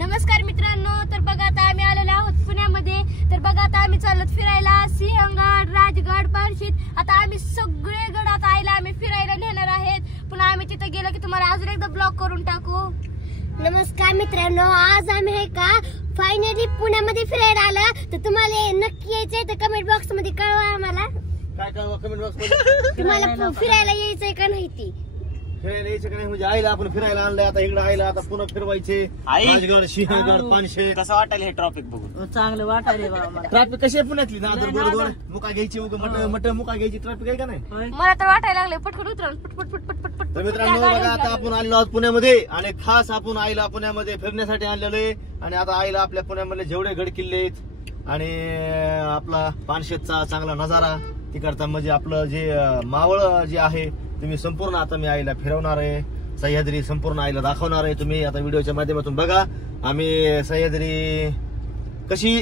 नमस्कार मित्रांनो, तर बघा आता आम्ही आलेलो आहोत पुण्यामध्ये. तर बघा आता आम्ही चाललो फिरायला सिंहगड, राजगड, पारशीत. आता आम्ही सगळे गड आता आईला आम्ही फिरायला नेणार आहेत. पुन्हा आम्ही तिथे गेलो की तुम्हाला अजून एकदा ब्लॉग करून टाकू. नमस्कार मित्रांनो, आज आम्ही हे का फायनली पुण्यामध्ये फिरायला आलं. तर तुम्हाला नक्की यायचंय तर कमेंट बॉक्स मध्ये कळवा आम्हाला. काय कळवा कमेंट बॉक्स मध्ये? तुम्हाला फिरायला यायचंय का नाही ती फिरायला यायचं का नाही म्हणजे आईला आपण फिरायला आणलंय. आता इकडे आईला आता पुन्हा फिरवायचे. राजगड, सिंहगड, पानशे. कसं वाटायला हे ट्रॉफिक बघून? चांगलं वाटायला बाबा. ट्रॅफिक कशी आहे पुण्यातली? नादर गोड मुका घ्यायची, मट मुका घ्यायची. ट्रॅफिक आहे का नाही? मला तर वाटायला लागले पटपट उतरल पटपट पटपट पटपट. तर मित्रांनो बघा आता आपण आलेलो आहोत पुण्यामध्ये आणि खास आपण आईला पुण्यामध्ये फिरण्यासाठी आणलेलो आहे. आणि आता आईला आपल्या पुण्यामधले जेवढे गड किल्ले आहेत आणि आपला पानशेतचा चांगला नजारा तिकडचा म्हणजे आपलं जे मावळ जे आहे तुम्ही संपूर्ण आता मी आईला फिरवणार आहे. सह्याद्री संपूर्ण आईला दाखवणार आहे. तुम्ही आता व्हिडिओच्या माध्यमातून बघा आम्ही सह्याद्री कशी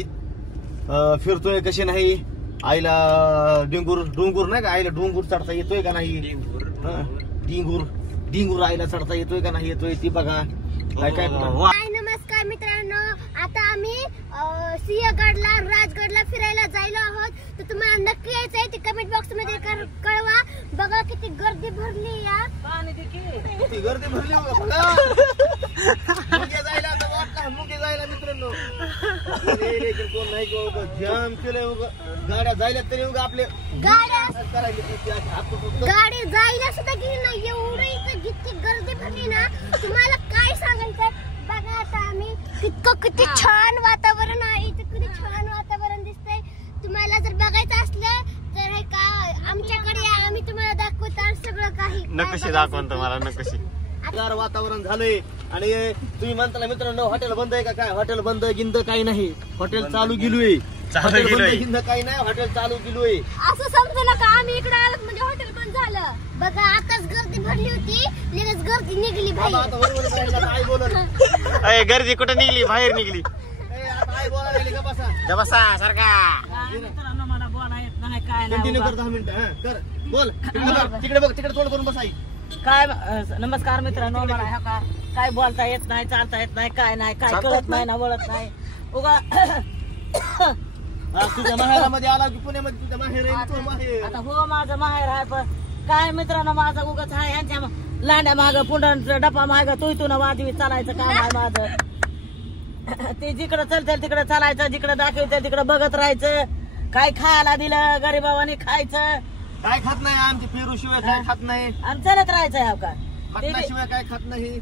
फिरतोय कशी नाही. आईला डोंगूर नाही का, आईला डोंगूर चढता येतोय का नाही, डिंगूर आईला चढता येतोय का नाही येतोय ती बघा. काय काय नमस्कार मित्रांनो, आता आम्ही सिंहगडला, राजगडला फिरायला जायलो आहोत. तर तुम्हाला नक्की यायचंय ते कमेंट बॉक्स मध्ये कळवा. बघा किती गर्दी भरली या. किती गर्दी भरली मुगे जायला आता वाटला मुगे जायला मित्रांनो. कोण नाही जाम केलंय गाड्या जायला तरी आपले गाडी जायला सुद्धा गेली नाही. एवढं इथं जितकी गर्दी भरली ना तुम्हाला काय सांगायचं. बघा आता आम्ही किती छान वातावरण आहे इथं, किती छान वातावरण दिसतंय. तुम्हाला जर बघायचं असलं तर हे का आमच्याकडे या, आम्ही तुम्हाला दाखवतो सगळं काही. नकशी दाखवून तुम्हाला नकशी. गार वातावरण झालंय आणि तुम्ही म्हणता ना मित्रांनो हॉटेल बंद आहे का? काय हॉटेल बंद गिंद काही नाही. हॉटेल चालू गेलोय. गिंद काही नाही, हॉटेल चालू गेलोय. असं समजू नका आम्ही इकडे आलो म्हणजे हॉटेल बंद झालं. बघा आताच गर्दी भरली होती, लगेच गर्दी निघली भाई. आता बरोबर सांगितलं, आई बोलत. अय गर्दी कुठं निघली? बाहेर निघली. आता आई बोलायला लागली का? बसा बसा सारखा. मित्रांनो मला बोला येत नाही काय कंटिन्यू कर नाही. 10 मिनिटं. कर बोल. तिकडे बघ, तिकडे तोंड करून बस आई. काय नमस्कार मित्रांनो, मला ह्या का काय बोलता येत नाही, चालता येत नाही, काय नाही, काय कळत नाही ना वळत नाही उगा. तुझ्या माहेरामध्ये आला की पुण्यामध्ये तुझ्या माहेर आहे तो माहेर. आता हो माझं माहेर आहे पण काय मित्रांनो माझं उगाच आहे ह्यांच्या लांड्या माग पुंडांचा डपा माग तुयतून वाजवी चालायचं काम आहे माझं. ते जिकडं चलतील तिकडं चालायचं, जिकडं दाखवतील तिकडं बघत राहायचं. काय खायला दिलं गरीबावाने खायचं. काय खात नाही आमची पेरू शिवाय काय खात नाही. आणि चलत राहायचं ह्या का शिवाय काय खात नाही.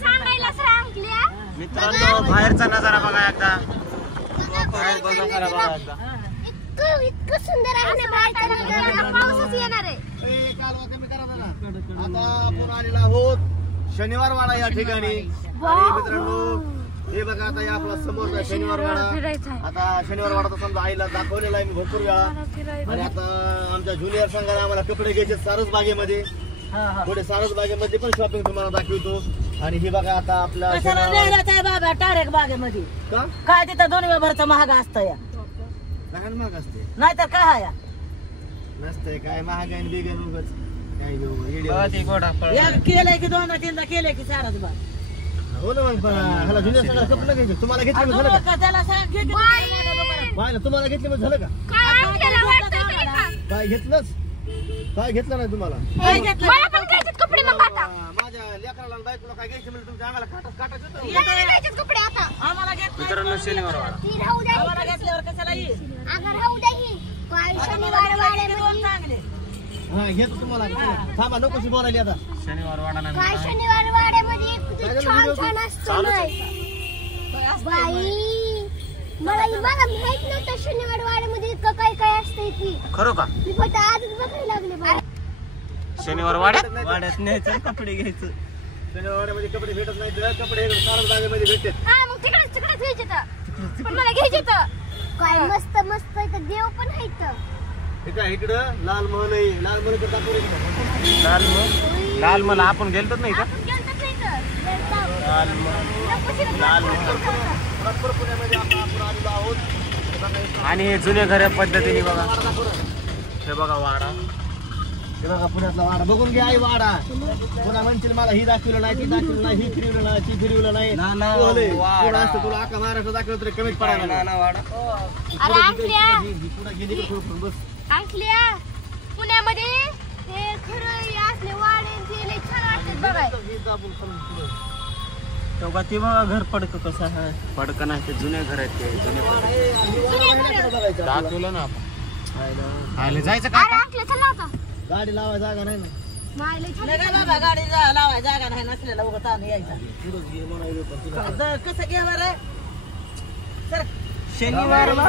सांगायला सांगल्या. मित्रांनो बाहेरचा नजारा बघा एकदा. इतकं सुंदर आहे ना बाहेर. पाऊसच येणार आहे. कालवा कमी करा जरा. आता आपण आलेला आहोत शनिवार वाडा या ठिकाणी. आणि मित्रांनो हे बघा आता या आपला समोर शनिवार वाडा. आता शनिवार वाडा तर समजा आईला दाखवलेला आहे मी भरपूर वेळा. आणि आता आमच्या ज्युनियर संघाला आम्हाला कपडे घ्यायचे सारस बागेमध्ये. पुढे सारस बागेमध्ये पण शॉपिंग तुम्हाला दाखवतो. आणि हे बघा आता आपला बाबा टारेक बागेमध्ये का काय तिथं दोन्ही भरचं महाग असतं या. लहान महाग असते नाहीतर काय या नसतंय काय महागाई बिगन उगाच काय केलंय की दोनदा तीनदा केलंय की सारच बाग. हो ना मग ह्याला जुन्या सगळं कपडे घ्यायचे. तुम्हाला घेतले झालं का? त्याला सांग घे की पाहिलं तुम्हाला घेतले मग झालं का? काय आणलेलं वाटतं मी का? काय घेतलंच? काय घेतलं नाही तुम्हाला? काय घेतलं? मला पण घ्यायचेत कपडे मग आता. माझ्या लेकराला आणि बायकोला काय घ्यायचे म्हणजे तुमच्या अंगाला काटाच येतो. मला घ्यायचेत कपडे आता. आम्हाला घेत नाही. मित्रांनो शनिवार वाडा. ती राहू द्या, आम्हाला घेतल्यावर कशाला येईल अगं राहू द्या ही. काय शनिवार वाड्यामध्ये चांगले हा घेतो तुम्हाला. थांबा नकोशी बोलायली आता. शनिवार वाडा नाही. काय शनिवार वाड्यामध्ये किती छान छान असतं नाही बाई. मला माहित नव्हतं शनिवार वाड्यामध्ये इतकं काय काय असतंय ती. खरं का? मी फक्त आजच बघायला लागले बाई. शनिवार वाड्यात न्यायचं कपडे घ्यायचं. शनिवार वाड्यामध्ये कपडे भेटत नाही. कपडे सारस बागेमध्ये भेटते. हा मग तिकडेच घ्यायचे तर. पण मला घ्यायचे तर. काय मस्त मस्त इथं देव पण आहे इथं. हे काय इकडं लाल महल आहे. लाल महल इकडं दाखवलं. लाल मला आपण गेलतोच नाही का? आपण गेलतोच नाही तर. लाल प्रॉपर पुण्यामध्ये आपण आलेलो आहोत. आणि हे जुन्या घरा पद्धतीने बघा. हे बघा वाडा. हे बघा पुण्यातला वाडा बघून घ्या आई वाडा. पुन्हा म्हणतील मला ही दाखवलं नाही, ती दाखवलं नाही, ही फिरवलं नाही, ती फिरवलं नाही. पुढं असतं तुला अख्खा महाराष्ट्र दाखवलं तरी कमीच पडायला लागलं. अरे अंकल्या पुढे गेली का थोडं बस. अंकल्या पुण्यामध्ये हे खरं असले वाडे ते लय छान वाटतात बघाय. तेव्हा ते बघा घर पडकं कसं आहे. पडकं नाही ते जुने घर आहेत ते जुने दाखवलं ना आपण. जायचं का अरे अंकल्या चला आता. गाडी लावाय जागा नाही ना. मायले छान नाही का बाबा गाडी लावाय जागा नाही नसलेला उगा ताण यायचा. पुढंच घे म्हणायचं पण तुला. कसं घे बरं सर शनिवार पुढं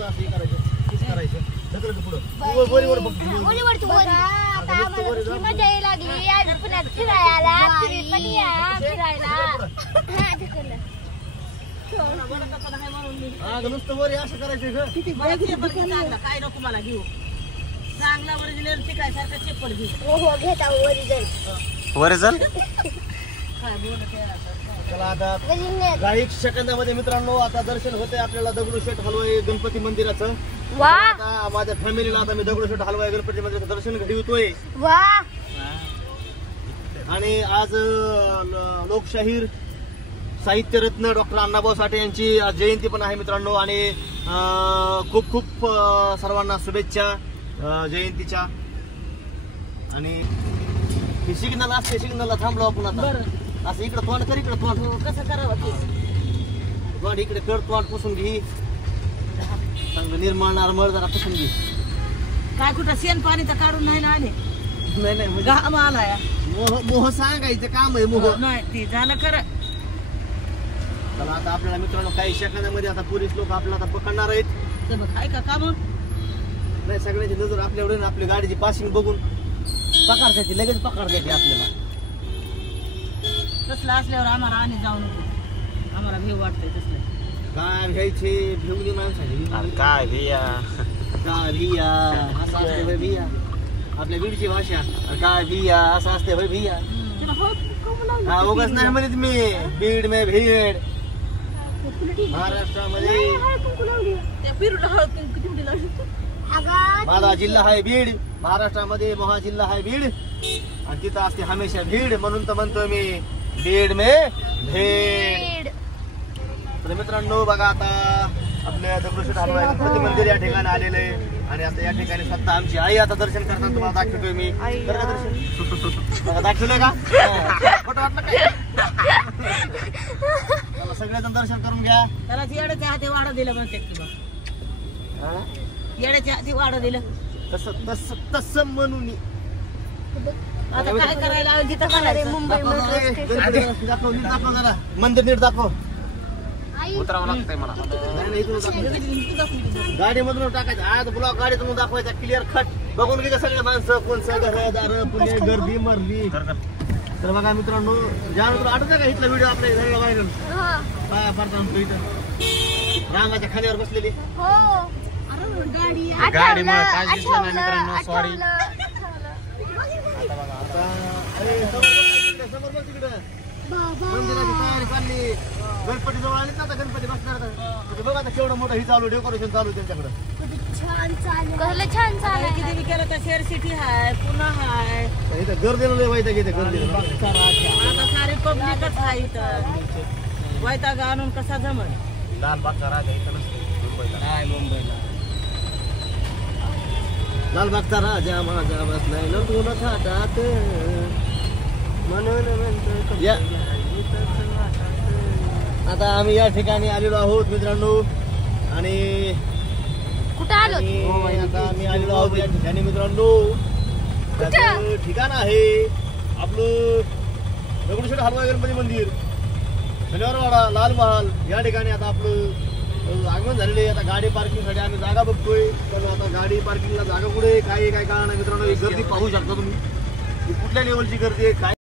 असं हे करायचं, हेच करायचं. ढकलायचं पुढं. वर बघ. ओलीवर तू वर. आता आम्हाला इतकी मजा यायला लागली. आम्ही पुण्यात फिरायला तुम्ही पण या फिरायला. हा ढकललं. हा नुसतं वर असं करायचं ग. काय नको मला घेऊ चांगला ओरिजिनल शिकायसारखा चप्पल घेऊ. हो हो घेता ओरिजिनल. वरजल काय बोल चला आता काही सेकंदामध्ये मित्रांनो आता दर्शन होते आपल्याला दगडूशेठ हलवाई गणपती मंदिराचं. वा आता माझ्या फॅमिलीला आता मी दगडूशेठ हलवाई गणपती मंदिराचं दर्शन घडवतोय. वा आणि आज लोकशाहीर साहित्यरत्न डॉक्टर अण्णाभाऊ साठे यांची आज जयंती पण आहे मित्रांनो. आणि खूप खूप सर्वांना शुभेच्छा जयंतीच्या. आणि सिग्नल असते सिग्नलला थांबलो आपण आता. असं इकडे तोंड कर, इकडे तोंड कसं करावं ते तोंड इकडे कर, तोंड पुसून घे चांगलं निर्मळ नारमळ जरा पुसून घे. काय कुठं शेण पाणी तर काढून नाही ना आले. नाही नाही म्हणजे घाम आला या मोह सांगायचं काम आहे मोह. नाही ते झालं खरं. चला आता आपल्याला मित्रांनो काही सेकंदामध्ये आता पोलीस लोक आपल्याला आता पकडणार आहेत. तर मग काय का काम नाही सगळ्यांची नजर आपल्याकडे आणि आपली गाडीची पासिंग बघून पकडतात, लगेच पकडतात आपल्याला. तसलं असल्यावर आम्हाला आणि जाऊ नको. आम्हाला भेव वाटतंय तसलं. काय घ्यायचे भिवली माणसाची काय भिया काय भिया असं असते भाई भिया. आपल्या बीडची भाषा काय भिया असं असते भाई भिया. हा उगाच नाही म्हणत मी बीड में भीड. महाराष्ट्रामध्ये माझा जिल्हा आहे बीड. महाराष्ट्रामध्ये महाजिल्हा आहे बीड आणि तिथं असते हमेशा भीड. म्हणून तर म्हणतोय मी बीड में भीड. तर मित्रांनो बघा आता आपल्या दगडूशेठ हलवाई गणपती मंदिर या ठिकाणी आलेलं आहे. आणि आता या ठिकाणी स्वतः आमची आई आता दर्शन करताना तुम्हाला दाखवतोय मी. दर्शन दाखवलंय का फोटो वाटलं काय. सगळेजण दर्शन करून घ्या. त्याला येड्याच्या हाती वाढा दिलं म्हणते किंवा येड्याच्या हाती वाढा दिलं. तसं तसं तसं म्हणून आता काय करायला लावलं तिथं करायचं. दाखव नीट दाखव जरा मंदिर नीट दाखव. उतरावं लागतंय मला. गाडी मधून टाकायचं आज ब्लॉक गाडीतून दाखवायचा क्लिअर खट बघून घ्यायचं सगळे माणसं कोण घरदार पुणे गर्दी मरली. तर बघा मित्रांनो ज्या तुला आठवतं का इथला व्हिडिओ आपल्या झालेला व्हायरल पाया पडताना इथं रांगाच्या खाण्यावर बसलेली. हो गाडीमुळे काय दिसलं नाही मित्रांनो सॉरी. समोर बघ तिकडं मंदिराची तयारी चालली. गणपती जवळ आली ना आता गणपती बसणार. बघा आता केवढं मोठं ही चालू डेकोरेशन चालू त्यांच्याकडे. छान चालू किती केलं तर शेअर सिटी हाय पुन्हा हाय. इथं गर्दीला लय वाईट घेते गर्दीला. आता सारी पब्लिकच आहे इथं. वैताग आणून कसा जमल. लालबागचा राजा इथं नसतो मुंबईला. नाही मुंबईला लालबागचा राजा माझा बसलाय नंदून थाटात म्हणून म्हणतोय. आता आम्ही या ठिकाणी आलेलो आहोत मित्रांनो. आणि कुठं आलो आता आम्ही आलेलो आहोत या ठिकाणी मित्रांनो. त्याचं ठिकाण आहे आपलं दगडूशेठ हलवाई गणपती मंदिर शनिवारवाडा लाल महाल या ठिकाणी. आता आपलं आगमन झालेले. आता गाडी पार्किंगसाठी आम्ही जागा बघतोय. पण आता गाडी पार्किंगला जागा कुठे काय काय कळणार नाही मित्रांनो. ही गर्दी पाहू शकता तुम्ही कुठल्या लेवलची गर्दी आहे काय.